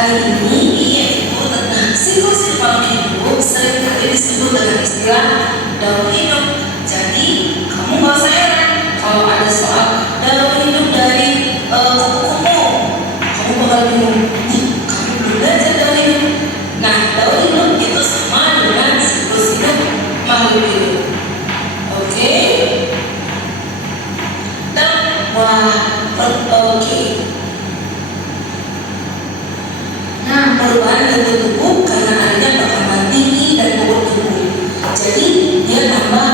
Kali ini yaitu tentang siklus kehidupan hidup, seringkali disebut dengan istilah daur hidup. Jadi kamu nggak usah heran kalau ada soal daur hidup dari kupu-kupu. Kamu bakal bingung, kamu belum belajar daur hidup. Nah, daur hidup itu sama dengan siklus hidup makhluk hidup. Oke? Dan oke. Nah, perubahan bentuk tubuh karena adanya perkembangan tinggi dan bobot tubuh. Jadi dia tambah.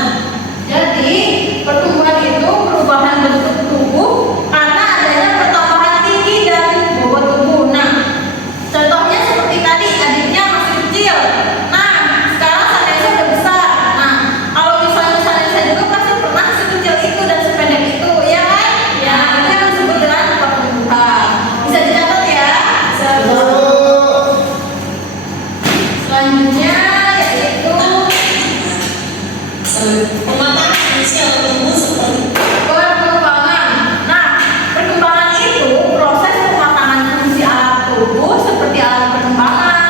Jadi pertumbuhan itu perubahan bentuk tubuh karena adanya pertambahan tinggi dan bobot tubuh. Nah, contohnya seperti tadi adiknya masih kecil. Nah, sekarang Sanesha udah besar. Nah, kalau misalnya Sanesha juga pasti pernah sekecil itu dan sependek itu, ya kan? Ya, itu yang disebut dengan pertumbuhan. Bisa dicatat ya. Selanjutnya yaitu Pematangan manusia tumbuh seperti perkembangan. Nah, perkembangan itu proses pematangan fungsi alat tubuh seperti alat perkembangan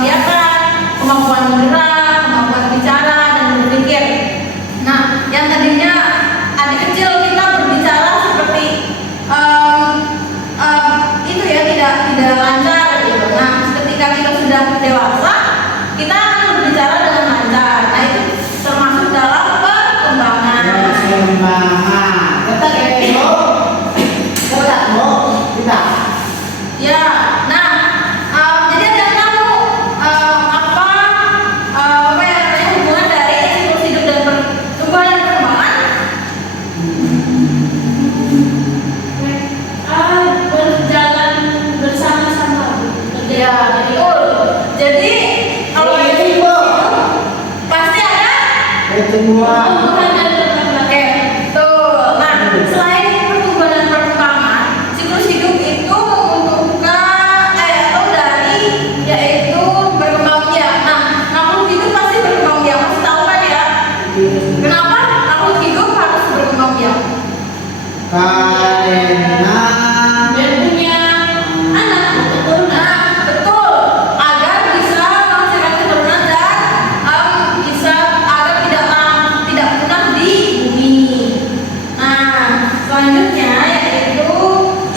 biakan, kemampuan bergerak, kemampuan bicara dan berpikir. Nah, yang tadinya adik kecil kita berbicara seperti itu ya tidak lancar gitu. Nah, ketika kita sudah dewasa, kita akan berbicara dengan lancar. Nah, itu termasuk dalam perkembangan. Ya, nah, jadi ada yang tahu apa yang namanya hubungan dari siklus hidup dan pertumbuhan dan perkembangan? Berjalan bersama-sama. Ya, betul. Jadi kalau pasti ada Pertumbuhan dan perkembangan. oke, tuh. Nah, selain pertumbuhan dan perkembangan, siklus hidup itu membutuhkan atau dari yaitu berkembang biak. Nah, makhluk hidup pasti berkembang biak. Pasti tahu kan ya? Kenapa makhluk hidup harus berkembang biak? Karena Dan punya anak keturunan. Betul, agar bisa menghasilkan keturunan dan bisa agar tidak punah di bumi. Nah, selanjutnya yaitu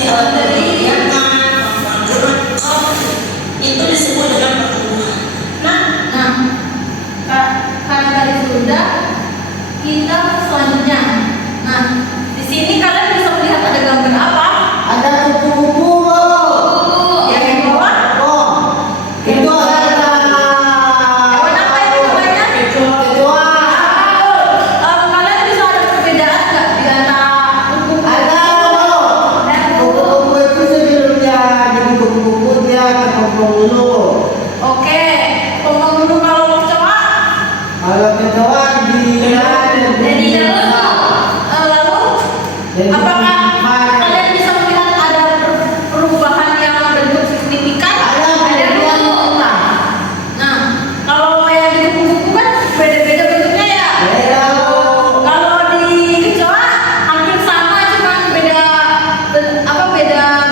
dari itu disebut dengan pertumbuhan. nah karena tadi sudah kita selanjutnya. Nah, di sini kalian bisa melihat ada gambar apa? ada kupu-kupu. Yang di bawah Itu adalah hewan apa itu namanya? kecoa. Kalian bisa ada perbedaan nggak di antara kupu-kupu Ada dan kupu-kupu itu sebelum dia jadi kupu-kupu dia kepompong dulu. Oke, ngomong dulu kalau kecoa. Kalau kecoa dia Jadi lalu apakah kalian bisa melihat ada perubahan yang bentuk signifikan? Ada dulu. Nah, kalau yang di kupu-kupu kan beda-beda bentuknya ya. Kalau di kecoa hampir sama, cuma beda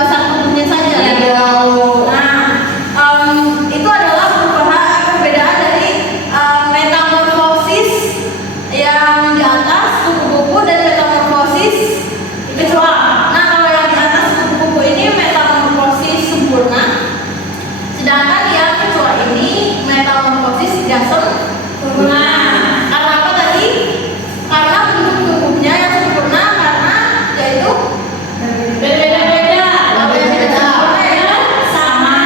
besar tubuhnya saja. Nah, itu adalah perbedaan dari metamorfosis yang di atas kupu-kupu dan metamorfosis di kecoa. Nah, kalau yang di atas kupu-kupu ini metamorfosis sempurna, sedangkan yang kecoa ini metamorfosis tidak sempurna. Karena apa tadi? Karena bentuk tubuhnya yang sempurna karena yaitu berbeda-beda. Kalau yang tidak sempurna ya sama.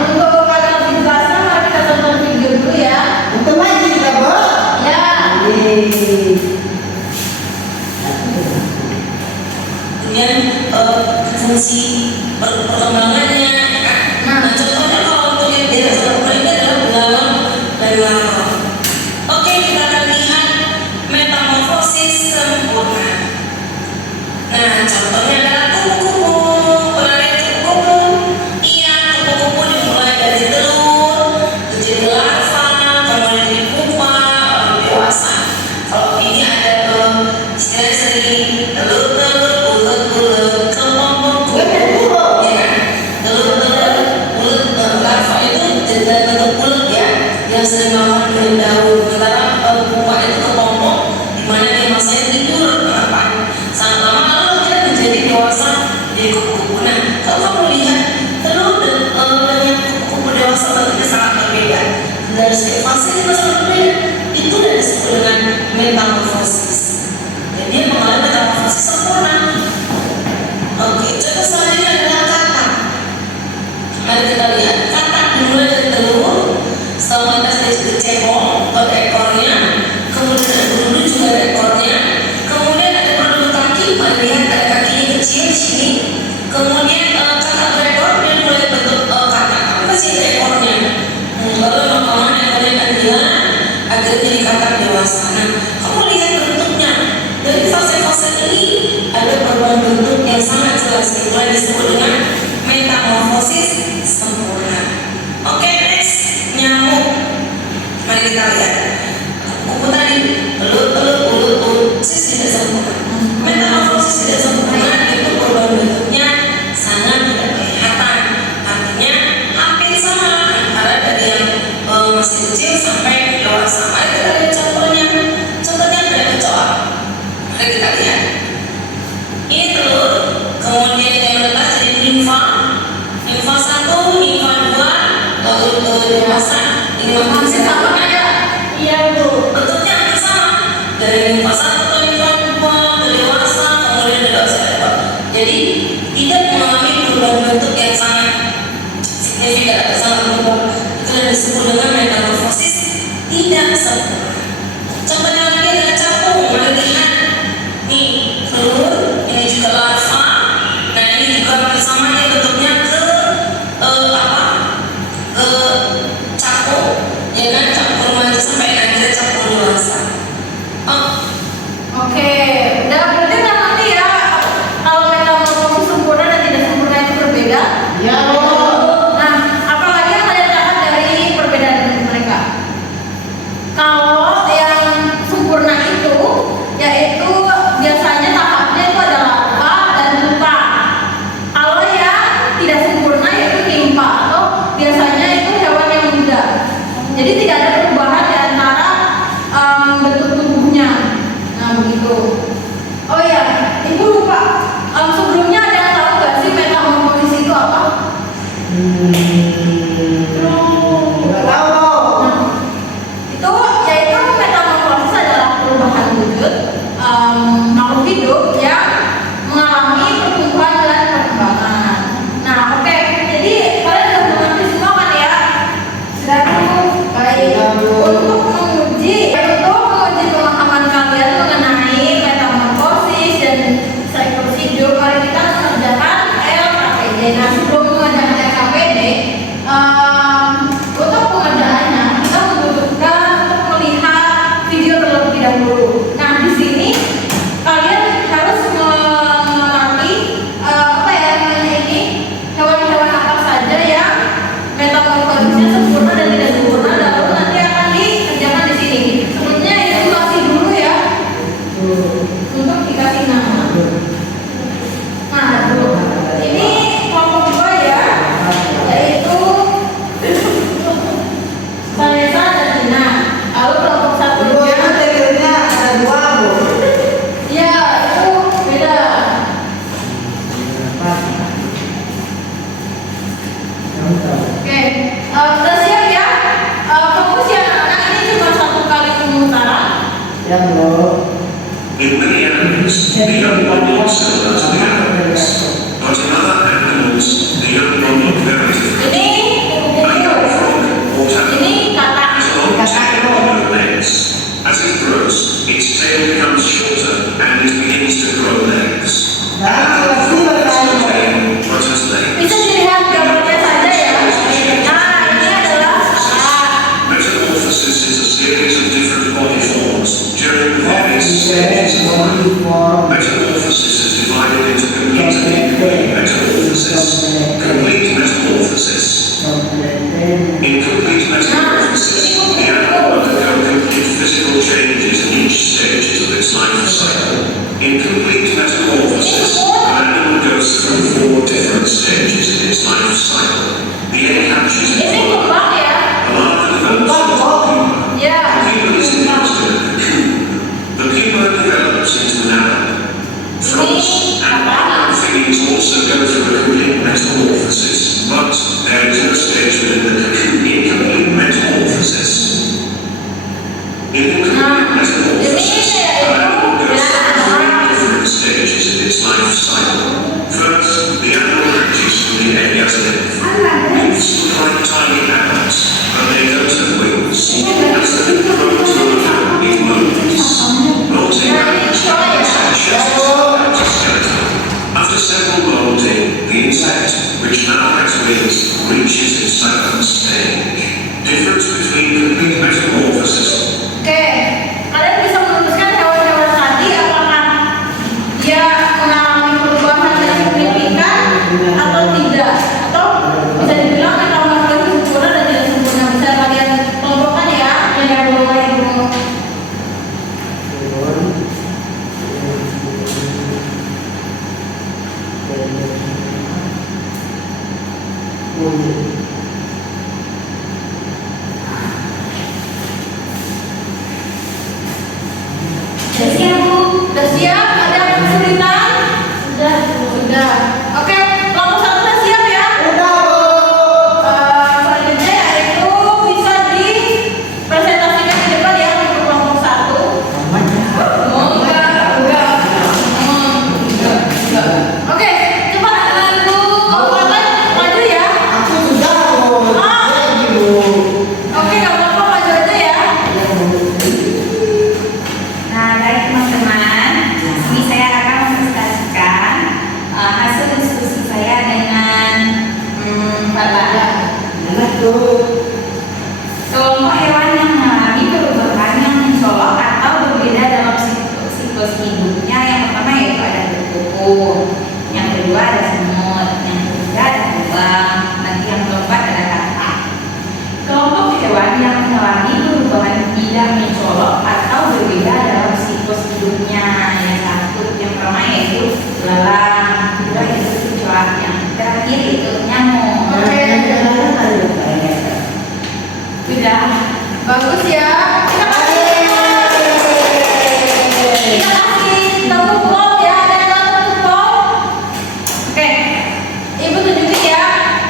Untuk agar lebih jelasnya mari kita tonton video dulu ya. Itu lagi kita bos. Ya. Kemudian fungsi perkembangannya. Nah, contohnya kalau untuk yang tidak sempurna ini adalah belalang dan larva. Oke, kita akan lihat metamorfosis sempurna. Nah, contohnya adalah kupu-kupu. Pernah lihat kupu-kupu? Iya, kupu-kupu dimulai dari telur, menjadi larva, kemudian jadi pupa, lalu dewasa. Kalau ini ada istilah sering telur-telur, ulet-ulet, kepompong kupu, ya kan? masa bentuknya sangat berbeda. Dari setiap fase di masa berbeda itu yang disebut dengan metamorfosis. Dan dia mengalami metamorfosis sempurna. Oke, contoh selanjutnya adalah kata. Mari kita lihat kata dimulai dari telur, setelah menetas dari cebol atau ekornya, kemudian ada bulu juga ada ekornya, kemudian ada produk kaki, mari lihat ada kakinya kecil di sini, kemudian kata berekor dia mulai bentuk kata, tapi masih ada ekornya. Lalu lama-lama ekornya akan hilang, agar jadi kata dewasa. Nah, kamu lihat bentuknya dari fase-fase ini ada perubahan bentuk yang sangat jelas, itulah disebut dengan metamorfosis sempurna. Oke, next, nyamuk. Mari kita lihat. Kuku tadi, telur, sis tidak sempurna. Metamorfosis tidak sempurna itu perubahan bentuknya sangat tidak kelihatan. Artinya hampir sama antara dari yang masih kecil sampai dewasa. Mari kita lihat contohnya. Contohnya ada kecoa. Mari kita lihat. Ini telur, kemudian yang menetas jadi nimfa 1, nimfa 2, lalu dewasa, nimfa Masih sama kayak iya Bu. bentuknya hampir sama dari nimfa 1 ke nimfa 2 ke dewasa, kemudian dewasa ekor. Jadi tidak mengalami perubahan bentuk yang sangat signifikan atau sangat berubah. Itu yang disebut dengan metamorfosis tidak sempurna. Contohnya lagi adalah capung. Mari lihat nih telur, ini juga larva. Nah ini juga bersama dia bentuknya ke capung, ya kan, capung remaja sampai akhirnya capung dewasa. Oke, udah berarti kan nanti ya kalau metamorfosis sempurna dan tidak sempurna itu berbeda. Ya, Bu. Nah, apalagi yang kalian dapat dari perbedaan mereka? Kalau yang sempurna itu, yaitu biasanya tahapnya itu ada larva dan pupa. Kalau yang tidak sempurna yaitu nimfa atau biasanya itu hewan yang muda. Jadi tidak ada perubahan di antara bentuk tubuhnya. Nah begitu. Oh ya, Ibu lupa. Sebelumnya ada yang tahu nggak sih metamorfosis itu apa? Nggak tahu, Bu. Nah, itu yaitu metamorfosis adalah perubahan wujud makhluk hidup yang mengalami pertumbuhan dan perkembangan. Nah, oke. Jadi kalian sudah mengerti semua kan ya? Sudah Bu. Baik. Untuk menguji pemahaman kalian mengenai metamorfosis dan siklus hidup, mari kita mengerjakan LKPD. Nah, sebelum mengerjakan LKPD, untuk pengerjaannya kita membutuhkan untuk melihat video terlebih dahulu. Nah, di sini kalian harus mengamati apa ya namanya ini, hewan-hewan apa saja yang metamorfosisnya sempurna dan tidak sempurna, lalu nanti akan dikerjakan di sini. Sebelumnya edukasi dulu ya, untuk dikasih nama. Nah, dulu ini kelompok 2 ya, yaitu Vanessa dan Tina. Lalu kelompok Bu, itu 1-nya, tegelnya ada 2, Bu. ya itu beda. Oke, udah siap ya? Fokus ya anak-anak, ini cuma 1 kali pemutaran. Ya, Bu. In many animals, the young one looks similar to the adults, but in other animals, the young one look very different. Ini A young kupu-kupu. frog or tadpole Ini kata. has a long tail and no legs. As it grows, its tail becomes shorter and it begins to grow legs. Nah, pasti bertanya. But has legs. Bisa dilihat gambarnya saja ya. Nah, ini adalah kata. Metamorphosis is a series of different body forms during the various stages of life. Metamorphosis is divided into complete and incomplete metamorphosis. Complete metamorphosis. Incomplete metamorphosis, the animal undergo complete physical changes in each stage of its life cycle. Incomplete metamorphosis, an animal goes through 4 different stages in its life cycle. The egg hatches in Ini one. kembang ya. The larva develops into a pupa. Ya. The pupa is enclosed in a cocoon. The pupa develops into an adult. Frogs and other amphibians also go through a complete metamorphosis, but there is no stage within the cocoon Yasin. Newts look like tiny ants, but they don't have wings. As they grow to a level, it moves. Molting happens when the insect sheds its skeleton. After several molting, the insect, which now has wings, reaches its second stage. Difference between complete metamorphosis. Oke, kalian bisa memutuskan hewan-hewan tadi apakah dia mengalami perubahan yang signifikan atau tidak, atau bisa dibilang metamorfosis sempurna dan tidak sempurna. Bisa kalian kelompokkan ya, yang mulai dulu. Udah siap Bu? Udah siap? Ada kesulitan? Sudah. Oke, kelompok satu udah siap ya? Selanjutnya yaitu bisa dipresentasikan di depan ya untuk kelompok satu. Enggak. Oke, cepat Bu Wawan maju ya. Aku sudah mau. Oke, nggak apa-apa, maju aja ya. Nah, baik teman-teman, ini saya akan mempresentasikan hasil diskusi saya dengan Bapak. Kelompok hewan yang mengalami perubahan yang mencolok atau berbeda dalam siklus hidupnya. Yang pertama yaitu ada kupu-kupu, yang kedua ada semut, yang ketiga ada lubang, nanti yang keempat ada katak. Kelompok hewan yang mengalami perubahan tidak mencolok atau berbeda dalam siklus hidupnya. Yang pertama yaitu belalang, kedua yaitu kecoak, yang terakhir yaitu nyamuk. Sudah. Bagus ya. Kita kasih tepuk tangan ya. Ada yang tepuk tangan. Oke. Ibu tunjukin ya.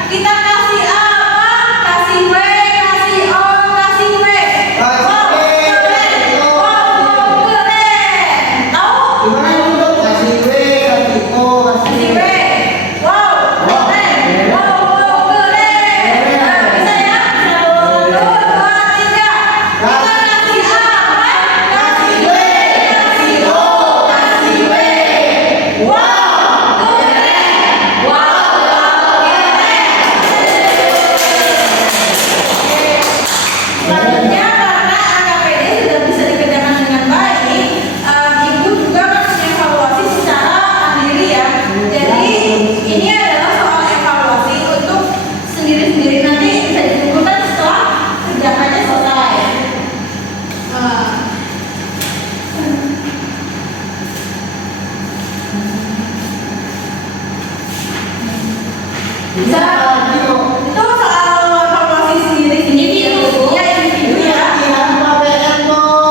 Kita kasih apa? Kasih W, kasih O, kasih W. Wow, keren. Wow, keren. Tahu? Gimana itu? Kasih W, kasih O, Kasih kasih W. Wow, keren. Wow, keren. Nah, bisa ya? 1, 2, 3. Kita kasih apa? Kasih W, kasih O, kasih W. Wow, keren. Wow, keren. Selanjutnya karena AKPD sudah bisa dikerjakan dengan baik, Ibu juga kan mengevaluasi secara mandiri ya. Jadi ini adalah soal evaluasi untuk sendiri-sendiri, nanti bisa ditentukan setelah kerjaannya selesai. Bisa itu soal evaluasi sendiri-sendiri ya, individu ya.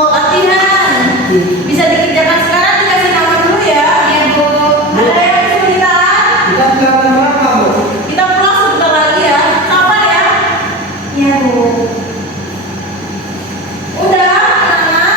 Latihan bisa dikerjakan sekarang, dikasih nama dulu ya. Iya Bu. Ada yang kesulitan? Kita bilang berapa, Bu? Kita pulang sebentar lagi ya. Kapan ya? Iya Bu. Udah, anak-anak.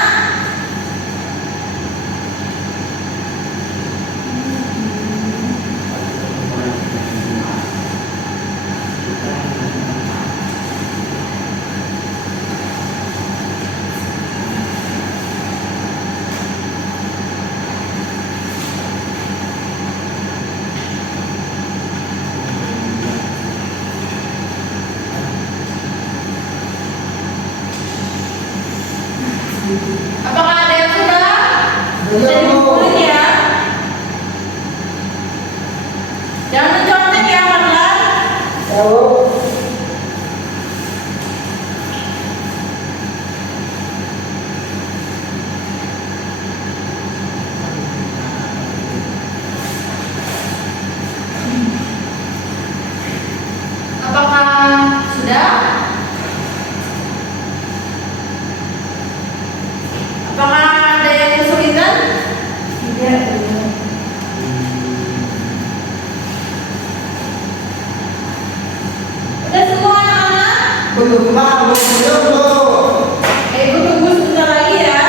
Apakah ada yang sudah? Bisa dikumpulin ya. Jangan mencontek ya, Fadlan. Tahu? Apakah sudah? Apakah ada yang kesulitan? Tidak Bu. Udah semua anak-anak? Belum, Pak. Belum. Ibu tunggu sebentar lagi ya.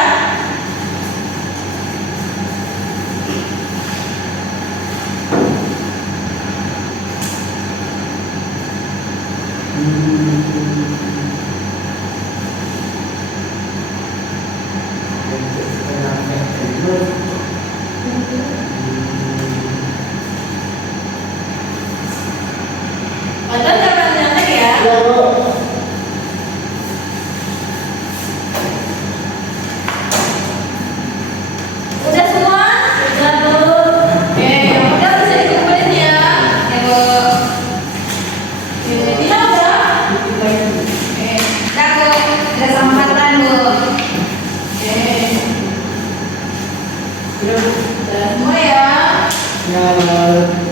Ada jangan nyontek ya. Ya, Bu. Udah semua? Udah Bu. Oke, yang udah bisa dikumpulin ya. Ya Bu. Oke, Dina udah? Oke. Udah Bu. Udah sama Fadlan Bu. Oke. Udah semua ya. Ya, Bu.